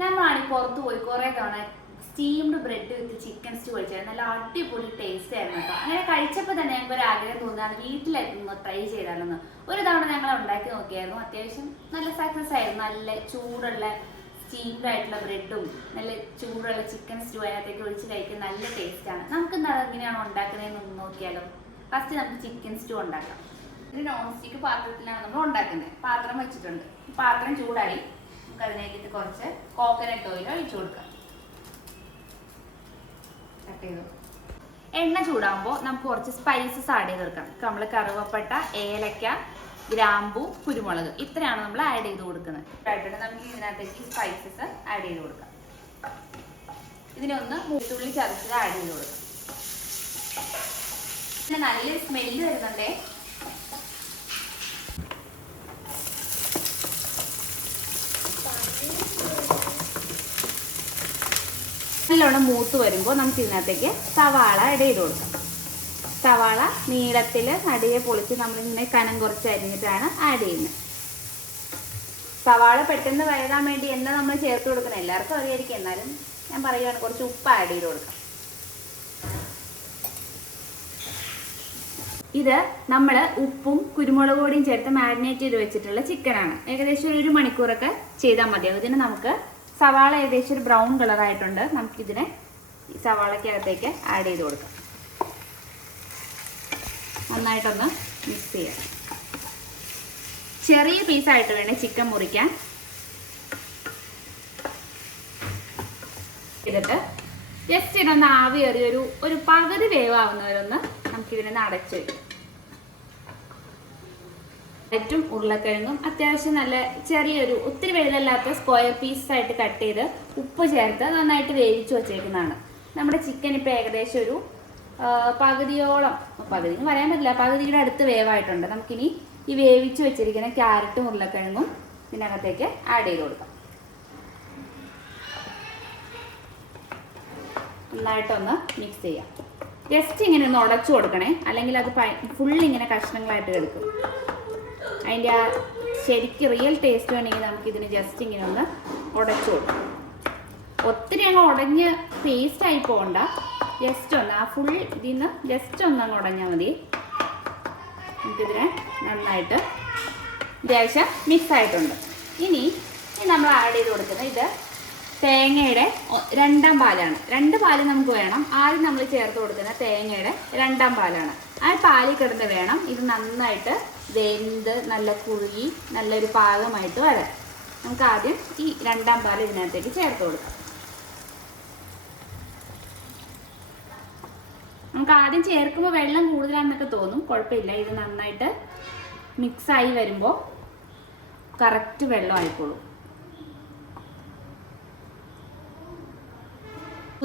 നമ്മളാണ് പുറത്ത് പോയി കുറേ തവണ steamed bread with chicken stew കഴിച്ചത്. നല്ല അടിപൊളി ടേസ്റ്റ് ആയിരുന്നു കേട്ടോ. അങ്ങനെ കഴിച്ചപ്പോൾ തന്നെ ഞങ്ങൾക്ക് ഒരു ആഗ്രഹം തോന്നുകയാണ് വീട്ടിലായിരുന്നു ട്രൈ ചെയ്താലെന്ന്. ഒരു തവണ ഞങ്ങൾ ഉണ്ടാക്കി നോക്കിയായിരുന്നു. അത്യാവശ്യം നല്ല സക്സസ് ആയിരുന്നു. നല്ല ചൂടുള്ള സ്റ്റീംഡ് ആയിട്ടുള്ള ബ്രെഡും നല്ല ചൂടുള്ള ചിക്കൻ സ്റ്റൂ അതിനകത്തേക്ക് ഒഴിച്ച് കഴിക്കാൻ നല്ല ടേസ്റ്റാണ്. നമുക്ക് എങ്ങനെയാണോ ഉണ്ടാക്കുന്നതെന്ന് നോക്കിയാലോ. ഫസ്റ്റ് നമുക്ക് ചിക്കൻ സ്റ്റൂ ഉണ്ടാക്കാം. ഇത് നോൺ സ്റ്റിക്ക് പാത്രത്തിലാണ് നമ്മൾ ഉണ്ടാക്കുന്നത്. പാത്രം വെച്ചിട്ടുണ്ട്. പാത്രം ചൂടായി. നമുക്ക് അതിനേക്കിട്ട് കുറച്ച് കോക്കനട്ട് ഓയിൽ ഒഴിച്ചു കൊടുക്കാം. കട്ട് ചെയ്തു. എണ്ണ ചൂടാകുമ്പോൾ നമുക്ക് കുറച്ച് സ്പൈസസ് ആഡ് ചെയ്ത് കൊടുക്കാം. നമ്മൾ കറുവപ്പട്ട, ഏലക്ക, ഗ്രാമ്പു, കുരുമുളക് ഇത്രയാണ് നമ്മൾ ആഡ് ചെയ്ത് കൊടുക്കുന്നത്. നമുക്ക് ഇതിനകത്തേക്ക് സ്പൈസസ് ആഡ് ചെയ്ത് കൊടുക്കാം. ഇതിനൊന്ന് വെളുത്തുള്ളി ചതച്ചത് ആഡ് ചെയ്ത് കൊടുക്കാം. പിന്നെ നല്ലൊരു സ്മെല്ല് വരുന്നുണ്ടേ. നല്ലോണം മൂത്ത് വരുമ്പോൾ നമുക്ക് ഇതിനകത്തേക്ക് സവാള ആഡ് ചെയ്ത് കൊടുക്കാം. സവാള നീളത്തിൽ നടുയെ പൊളിച്ച് നമ്മളിങ്ങനെ കനം കുറച്ച് അരിഞ്ഞിട്ടാണ് ആഡ് ചെയ്യുന്നത്. സവാള പെട്ടെന്ന് വഴതാൻ വേണ്ടി എണ്ണ നമ്മൾ ചേർത്ത് കൊടുക്കണം. എല്ലാവർക്കും അറിയായിരിക്കും, എന്നാലും ഞാൻ പറയുകയാണ് കുറച്ച് ഉപ്പ് ആഡ് ചെയ്ത് കൊടുക്കാം. ഇത് നമ്മൾ ഉപ്പും കുരുമുളക് പൊടിയും ചേർത്ത് മാരിനേറ്റ് ചെയ്ത് വെച്ചിട്ടുള്ള ചിക്കനാണ്. ഏകദേശം 1 മണിക്കൂറൊക്കെ ചെയ്താൽ മതിയാവും. ഇതിന് നമുക്ക് സവാള ഏകദേശം ഒരു ബ്രൗൺ കളറായിട്ടുണ്ട്. നമുക്കിതിനെ ഈ സവാളയ്ക്കകത്തേക്ക് ആഡ് ചെയ്ത് കൊടുക്കാം. നന്നായിട്ടൊന്ന് മിക്സ് ചെയ്യാം. ചെറിയ പീസായിട്ട് വേണേൽ ചിക്കൻ മുറിക്കാൻ. എന്നിട്ട് ജസ്റ്റ് ഇതൊന്ന് ആവി ഏറിയൊരു പകുതി വേവാവുന്നവരൊന്ന് നമുക്കിതിനൊന്ന് അടച്ചു വയ്ക്കും. ഏറ്റവും ഉരുളക്കിഴങ്ങും അത്യാവശ്യം നല്ല ചെറിയൊരു ഒത്തിരി വെള്ളമില്ലാത്ത സ്ക്വയർ പീസായിട്ട് കട്ട് ചെയ്ത് ഉപ്പ് ചേർത്ത് നന്നായിട്ട് വേവിച്ച് വെച്ചേക്കുന്നതാണ്. നമ്മുടെ ചിക്കൻ ഇപ്പോൾ ഏകദേശം ഒരു പകുതിയോളം, പകുതിന്ന് പറയാൻ പറ്റില്ല, പകുതിയുടെ അടുത്ത് വേവായിട്ടുണ്ട്. നമുക്കിനി ഈ വേവിച്ച് വെച്ചിരിക്കുന്ന ക്യാരറ്റും ഉരുളക്കിഴങ്ങും ഇതിനകത്തേക്ക് ആഡ് ചെയ്ത് കൊടുക്കാം. നന്നായിട്ടൊന്ന് മിക്സ് ചെയ്യാം. ജസ്റ്റ് ഇങ്ങനെ ഒന്ന് ഉടച്ചു കൊടുക്കണേ, അല്ലെങ്കിൽ അത് ഫുള്ളിങ്ങനെ കഷ്ണങ്ങളായിട്ട് എടുക്കും. അതിൻ്റെ ആ ശരിക്കും റിയൽ ടേസ്റ്റ് വേണമെങ്കിൽ നമുക്കിതിന് ജസ്റ്റ് ഇങ്ങനെ ഒന്ന് ഉടച്ചു കൊടുക്കും. ഒത്തിരി അങ്ങ് ഉടഞ്ഞ് പേസ്റ്റായി പോകണ്ട. ജസ്റ്റ് ഒന്ന് ആ ഫുൾ ഇതിൽ നിന്ന് ജസ്റ്റ് ഒന്ന് അങ്ങ് ഉടഞ്ഞാൽ മതി. നമുക്കിതിനെ നന്നായിട്ട് അത്യാവശ്യം മിക്സ് ആയിട്ടുണ്ട്. ഇനി നമ്മൾ ആഡ് ചെയ്ത് കൊടുക്കുന്നത് ഇത് തേങ്ങയുടെ 2ാം പാലാണ്. 2 പാല് നമുക്ക് വേണം. ആദ്യം നമ്മൾ ചേർത്ത് കൊടുക്കുന്ന തേങ്ങയുടെ 2ാം പാലാണ്. ആ പാലിൽ കിടന്ന് വേണം ഇത് നന്നായിട്ട് വെന്ത് നല്ല കുറുകി നല്ലൊരു പാകമായിട്ട് വരാം. നമുക്ക് ആദ്യം ഈ 2ാം പാൽ ഇതിനകത്തേക്ക് ചേർത്ത് കൊടുക്കാം. നമുക്ക് ആദ്യം ചേർക്കുമ്പോൾ വെള്ളം കൂടുതലാണെന്നൊക്കെ തോന്നും, കുഴപ്പമില്ല. ഇത് നന്നായിട്ട് മിക്സായി വരുമ്പോൾ കറക്റ്റ് വെള്ളം ആയിക്കോളും.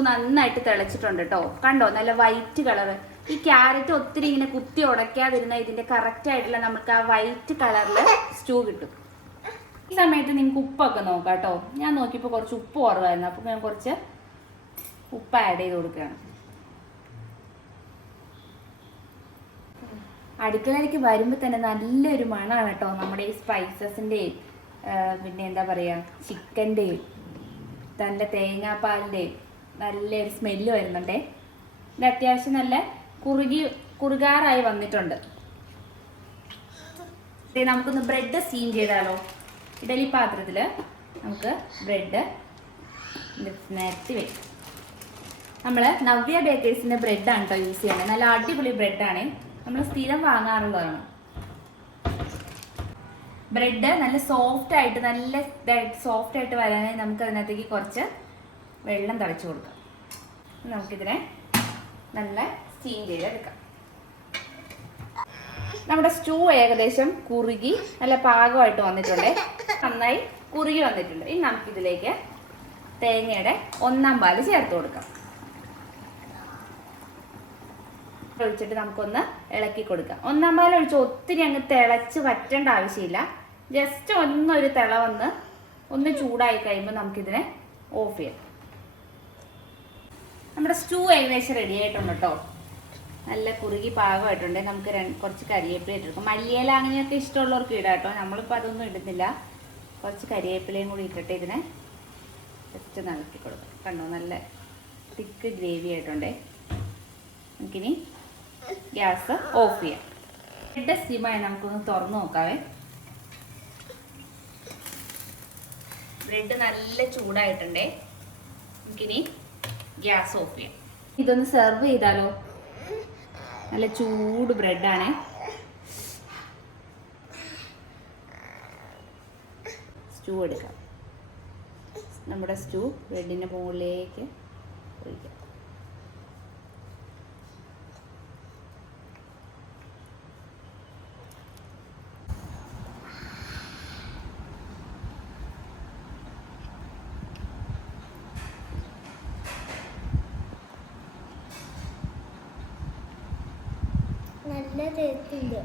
നന്നായിട്ട് തിളച്ചിട്ടുണ്ട് കേട്ടോ. കണ്ടോ, നല്ല വൈറ്റ് കളറ്. ഈ ക്യാരറ്റ് ഒത്തിരി ഇങ്ങനെ കുത്തി ഉടയ്ക്കാതിരുന്ന ഇതിന്റെ കറക്റ്റ് ആയിട്ടുള്ള നമുക്ക് ആ വൈറ്റ് കളറിൽ സ്റ്റൂ കിട്ടും. ഈ സമയത്ത് നിങ്ങൾക്ക് ഉപ്പൊക്കെ നോക്കാം കേട്ടോ. ഞാൻ നോക്കിയപ്പോൾ കുറച്ച് ഉപ്പ് കുറവായിരുന്നു, അപ്പോൾ ഞാൻ കുറച്ച് ഉപ്പ് ആഡ് ചെയ്ത് കൊടുക്കുകയാണ്. അടുക്കളയിലേക്ക് വരുമ്പോൾ തന്നെ നല്ലൊരു മണമാണ് കേട്ടോ. നമ്മുടെ ഈ സ്പൈസസിൻ്റെയും പിന്നെ എന്താ പറയുക ചിക്കൻ്റെയും നല്ല തേങ്ങാപ്പാലിൻ്റെയും നല്ലൊരു സ്മെല്ല് വരുന്നുണ്ടേ. ഇത് അത്യാവശ്യം നല്ല കുറുകാറായി വന്നിട്ടുണ്ട്. നമുക്കൊന്ന് ബ്രെഡ് സ്റ്റീം ചെയ്താലോ. ഇഡലി പാത്രത്തിൽ നമുക്ക് ബ്രെഡ് നിരത്തി വെക്കാം. നമ്മൾ നവ്യ ബേക്കേഴ്സിൻ്റെ ബ്രെഡാണ് കേട്ടോ യൂസ് ചെയ്യുന്നത്. നല്ല അടിപൊളി ബ്രെഡാണ്, നമ്മൾ സ്ഥിരം വാങ്ങാറുള്ളതാണ്. ബ്രെഡ് നല്ല സോഫ്റ്റ് ആയിട്ട് വരാനായി നമുക്ക് അതിനകത്തേക്ക് കുറച്ച് വെള്ളം തളിച്ചു കൊടുക്കാം. നമുക്കിതിനെ നല്ല സ്റ്റീം ചെയ്തെടുക്കാം. നമ്മുടെ സ്റ്റൂ ഏകദേശം കുറുകി നല്ല പാകമായിട്ട് വന്നിട്ടുണ്ട്. നന്നായി കുറുകി വന്നിട്ടുണ്ട്. ഇനി നമുക്കിതിലേക്ക് തേങ്ങയുടെ 1ാം പാല് ചേർത്ത് കൊടുക്കാം. ഒഴിച്ചിട്ട് നമുക്കൊന്ന് ഇളക്കി കൊടുക്കാം. 1ാം പാൽ ഒഴിച്ച് ഒത്തിരി അങ്ങ് തിളച്ച് വറ്റേണ്ട ആവശ്യമില്ല. ജസ്റ്റ് ഒന്നൊരു തിള വന്ന് ഒന്ന് ചൂടായി കഴിയുമ്പോൾ നമുക്കിതിനെ ഓഫ് ചെയ്യാം. നമ്മുടെ സ്റ്റൂ ഏകദേശം റെഡി ആയിട്ടുണ്ട് കേട്ടോ. നല്ല കുറുകി പാകമായിട്ടുണ്ട്. നമുക്ക് കുറച്ച് കരിവേപ്പില ഇട്ടെടുക്കും. മല്ലിയില അങ്ങനെയൊക്കെ ഇഷ്ടമുള്ളവർക്ക് ഇടാം കേട്ടോ. നമ്മളിപ്പോൾ അതൊന്നും ഇടുന്നില്ല. കുറച്ച് കരിവേപ്പിലയും കൂടി ഇട്ടിട്ട് ഇതിനെ ജസ്റ്റ് ഇളക്കി കൊടുക്കാം. കണ്ടോ, നല്ല തിക്ക് ഗ്രേവി ആയിട്ടുണ്ടേ. നമുക്കിനി ഗ്യാസ് ഓഫ് ചെയ്യാം. ബ്രെഡ് സ്റ്റീമായി നമുക്കൊന്ന് തുറന്ന് നോക്കാവേ. ബ്രെഡ് നല്ല ചൂടായിട്ടുണ്ടേ. നമുക്കിനി ഗ്യാസ് ഓഫ് ചെയ്യാം. ഇതൊന്ന് സെർവ് ചെയ്താലോ? നല്ല ചൂട് ബ്രെഡാണേ. സ്റ്റൂ എടുക്കാം. നമ്മുടെ സ്റ്റൂ ബ്രെഡിൻ്റെ മുകളിലേക്ക് ഒഴിക്കാം. നല്ല ടേസ്റ്റ് ഉണ്ട്.